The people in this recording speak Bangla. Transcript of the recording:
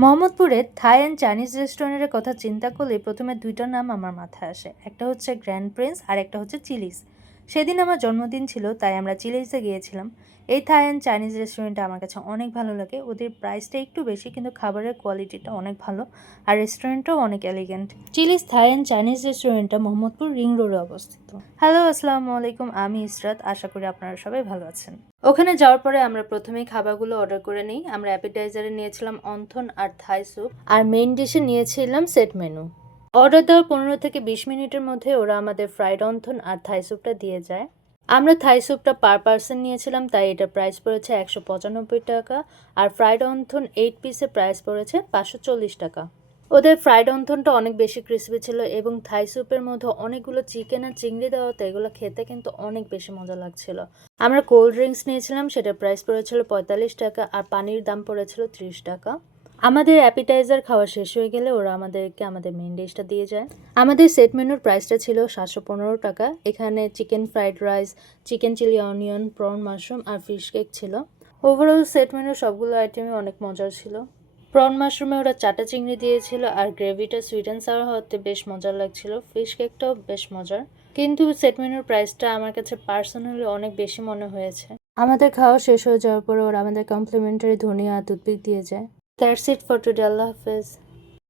মোহাম্মদপুরে থাই অ্যান্ড চাইনিজ রেস্টুরেন্টের কথা চিন্তা করলে প্রথমে দুইটা নাম আমার মাথায় আসে। একটা হচ্ছে গ্র্যান্ড প্রিন্স আর একটা হচ্ছে চিলিস। সেদিন আমার জন্মদিন ছিল, তাই আমরা চিলিসে গিয়েছিলাম। এই থাই অ্যান্ড চাইনিজ রেস্টুরেন্টটা আমার কাছে অনেক ভালো লাগে। ওদের প্রাইসটা একটু বেশি, কিন্তু খাবারের কোয়ালিটিটা অনেক ভালো আর রেস্টুরেন্টটাও অনেক elegant. Chillies Thai and Chinese রেস্টুরেন্টটা মোহাম্মদপুর রিং রোডে অবস্থিত। হ্যালো, আসসালামু আলাইকুম, আমি ইসরাত। আশা করি আপনারা সবাই ভালো আছেন। ওখানে যাওয়ার পরে আমরা প্রথমেই খাবারগুলো অর্ডার করে নিই। আমরা অ্যাপিটাইজারে নিয়েছিলাম অন্থন আর থাই স্যুপ, আর মেইন ডিশে নিয়েছিলাম সেট মেনু। অর্ডার দেওয়ার 15 থেকে 20 মিনিটের মধ্যে ওরা আমাদের ফ্রাইড অন্থন আর থাই স্যুপটা দিয়ে যায়। আমরা থাই স্যুপটা পার পার্সন নিয়েছিলাম, তাই এটার প্রাইস পড়েছে 195 টাকা, আর ফ্রাইড অন্থন 8 পিসের প্রাইস পড়েছে 540 টাকা। ওদের ফ্রাইড অন্থনটা অনেক বেশি ক্রিসপি ছিল এবং থাই স্যুপের মধ্যে অনেকগুলো চিকেন আর চিংড়ি দেওয়াতে এগুলো খেতে কিন্তু অনেক বেশি মজা লাগছিল। আমরা কোল্ড ড্রিঙ্কস নিয়েছিলাম, সেটার প্রাইস পড়েছিল 45 টাকা, আর পানির দাম পড়েছিল 30 টাকা। আমাদের অ্যাপিটাইজার খাওয়া শেষ হয়ে গেলে ওরা আমাদেরকে আমাদের মেইন ডিশটা দিয়ে যায়। আমাদের সেট মেনুর প্রাইসটা ছিল 715 টাকা। এখানে chicken fried rice, chicken chilli onion, prawn mushroom আর ফিশ কেক ছিল। ওভারঅল সেট মেনুর সবগুলো আইটেমই অনেক মজার ছিল। প্রন মাশরুমে ওরা চাটা চিংড়ি দিয়েছিল, আর গ্রেভিটা সুইট অ্যান্ড সাওয়ার হওয়াতে বেশ মজার লাগছিল। ফিশ কেকটাও বেশ মজার, কিন্তু সেট মেনুর প্রাইসটা আমার কাছে পার্সোনালি অনেক বেশি মনে হয়েছে। আমাদের খাওয়া শেষ হয়ে যাওয়ার পরে ওরা আমাদের কমপ্লিমেন্টারি ধনিয়া আর টুথপিক দিয়ে যায়। That's it for today. আল্লাহ হাফেজ।